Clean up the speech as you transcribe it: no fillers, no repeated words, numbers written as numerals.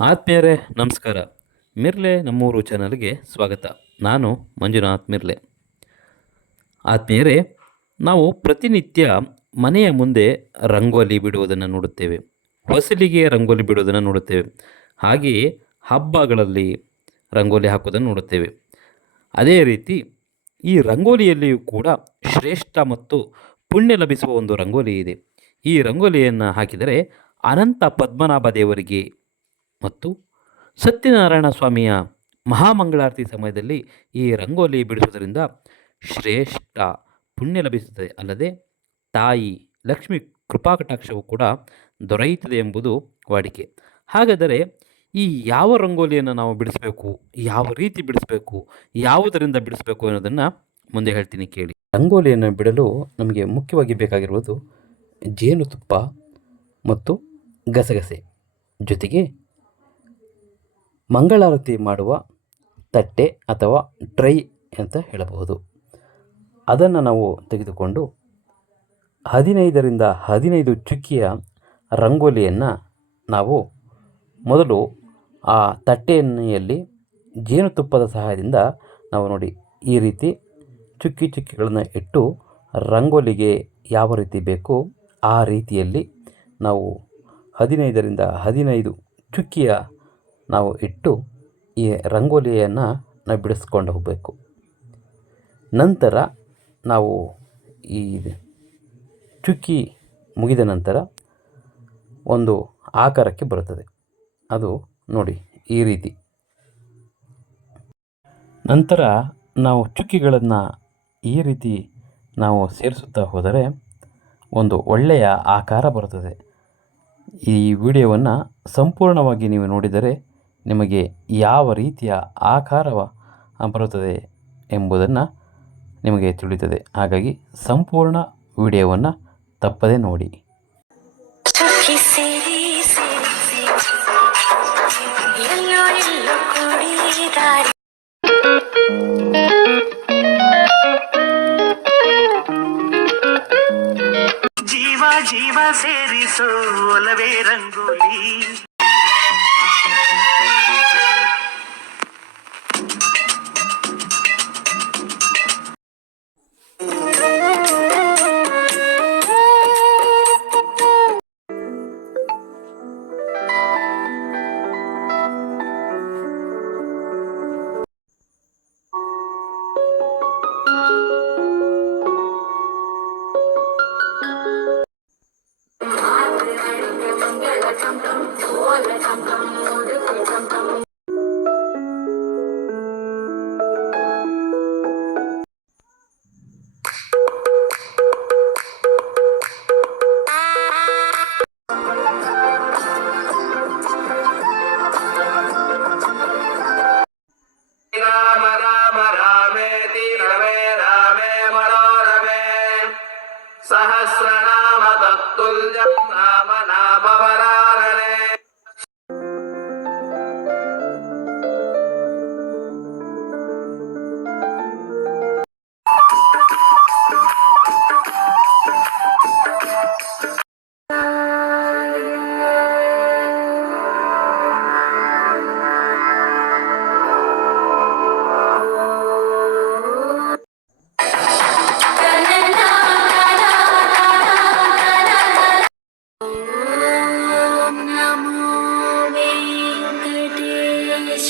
ಆತ್ಮೀಯರೇ ನಮಸ್ಕಾರ. ಮಿರ್ಲೆ ನಮ್ಮೂರು ಚಾನಲ್ಗೆ ಸ್ವಾಗತ. ನಾನು ಮಂಜುನಾಥ್ ಮಿರ್ಲೆ. ಆತ್ಮೀಯರೇ, ನಾವು ಪ್ರತಿನಿತ್ಯ ಮನೆಯ ಮುಂದೆ ರಂಗೋಲಿ ಬಿಡುವುದನ್ನು ನೋಡುತ್ತೇವೆ. ಹೊಸಲಿಗೆ ರಂಗೋಲಿ ಬಿಡುವುದನ್ನು ನೋಡುತ್ತೇವೆ. ಹಾಗೆಯೇ ಹಬ್ಬಗಳಲ್ಲಿ ರಂಗೋಲಿ ಹಾಕುವುದನ್ನು ನೋಡುತ್ತೇವೆ. ಅದೇ ರೀತಿ ಈ ರಂಗೋಲಿಯಲ್ಲಿಯೂ ಕೂಡ ಶ್ರೇಷ್ಠ ಮತ್ತು ಪುಣ್ಯ ಲಭಿಸುವ ಒಂದು ರಂಗೋಲಿ ಇದೆ. ಈ ರಂಗೋಲಿಯನ್ನು ಹಾಕಿದರೆ ಅನಂತ ಪದ್ಮನಾಭ ದೇವರಿಗೆ ಮತ್ತು ಸತ್ಯನಾರಾಯಣ ಸ್ವಾಮಿಯ ಮಹಾಮಂಗಳಾರತಿ ಸಮಯದಲ್ಲಿ ಈ ರಂಗೋಲಿ ಬಿಡಿಸುವುದರಿಂದ ಶ್ರೇಷ್ಠ ಪುಣ್ಯ ಲಭಿಸುತ್ತದೆ. ಅಲ್ಲದೆ ತಾಯಿ ಲಕ್ಷ್ಮಿ ಕೃಪಾಕಟಾಕ್ಷವು ಕೂಡ ದೊರೆಯುತ್ತದೆ ಎಂಬುದು ವಾಡಿಕೆ. ಹಾಗಾದರೆ ಈ ಯಾವ ರಂಗೋಲಿಯನ್ನು ನಾವು ಬಿಡಿಸಬೇಕು, ಯಾವ ರೀತಿ ಬಿಡಿಸಬೇಕು, ಯಾವುದರಿಂದ ಬಿಡಿಸಬೇಕು ಅನ್ನೋದನ್ನು ಮುಂದೆ ಹೇಳ್ತೀನಿ ಕೇಳಿ. ರಂಗೋಲಿಯನ್ನು ಬಿಡಲು ನಮಗೆ ಮುಖ್ಯವಾಗಿ ಬೇಕಾಗಿರುವುದು ಜೇನುತುಪ್ಪ ಮತ್ತು ಗಸಗಸೆ, ಜೊತೆಗೆ ಮಂಗಳಾರತಿ ಮಾಡುವ ತಟ್ಟೆ ಅಥವಾ ಟ್ರೈ ಅಂತ ಹೇಳಬಹುದು. ಅದನ್ನು ನಾವು ತೆಗೆದುಕೊಂಡು 15 ಚುಕ್ಕಿಯ ರಂಗೋಲಿಯನ್ನು ನಾವು ಮೊದಲು ಆ ತಟ್ಟೆಯಲ್ಲಿ ಜೇನುತುಪ್ಪದ ಸಹಾಯದಿಂದ ನಾವು ನೋಡಿ ಈ ರೀತಿ ಚುಕ್ಕಿಗಳನ್ನು ಇಟ್ಟು ರಂಗೋಲಿಗೆ ಯಾವ ರೀತಿ ಬೇಕು ಆ ರೀತಿಯಲ್ಲಿ ನಾವು 15 ಚುಕ್ಕಿಯ ನಾವು ಇಟ್ಟು ಈ ರಂಗೋಲಿಯನ್ನು ನಾವು ಬಿಡಿಸ್ಕೊಂಡು ಹೋಗಬೇಕು. ನಂತರ ನಾವು ಈ ಚುಕ್ಕಿ ಮುಗಿದ ನಂತರ ಒಂದು ಆಕಾರಕ್ಕೆ ಬರುತ್ತದೆ. ಅದು ನೋಡಿ ಈ ರೀತಿ. ನಂತರ ನಾವು ಚುಕ್ಕಿಗಳನ್ನು ಈ ರೀತಿ ನಾವು ಸೇರಿಸುತ್ತಾ ಹೋದರೆ ಒಂದು ಒಳ್ಳೆಯ ಆಕಾರ ಬರುತ್ತದೆ. ಈ ವಿಡಿಯೋವನ್ನು ಸಂಪೂರ್ಣವಾಗಿ ನೀವು ನೋಡಿದರೆ ನಿಮಗೆ ಯಾವ ರೀತಿಯ ಆಕಾರ ಬರುತ್ತದೆ ಎಂಬುದನ್ನು ನಿಮಗೆ ತಿಳಿಯುತ್ತದೆ. ಹಾಗಾಗಿ ಸಂಪೂರ್ಣ ವಿಡಿಯೋವನ್ನು ತಪ್ಪದೇ ನೋಡಿ. ಜೀವ ಜೀವ ಸೇರಿಸೋ ಒಲವೇ ರಂಗೋಲಿ. ರಾಮ ರಾಮ ರಾಮೇತಿ ರಮೇ ರಾಮೇ ಮನೋರಮೇ ಸಹಸ್ರನಾಮ ತತ್ತುಲ್ಯಂ ರಾಮ ನಾಮ ವರಾನನೆ. ನಮೋ ವೆಂಕಟೇಶ.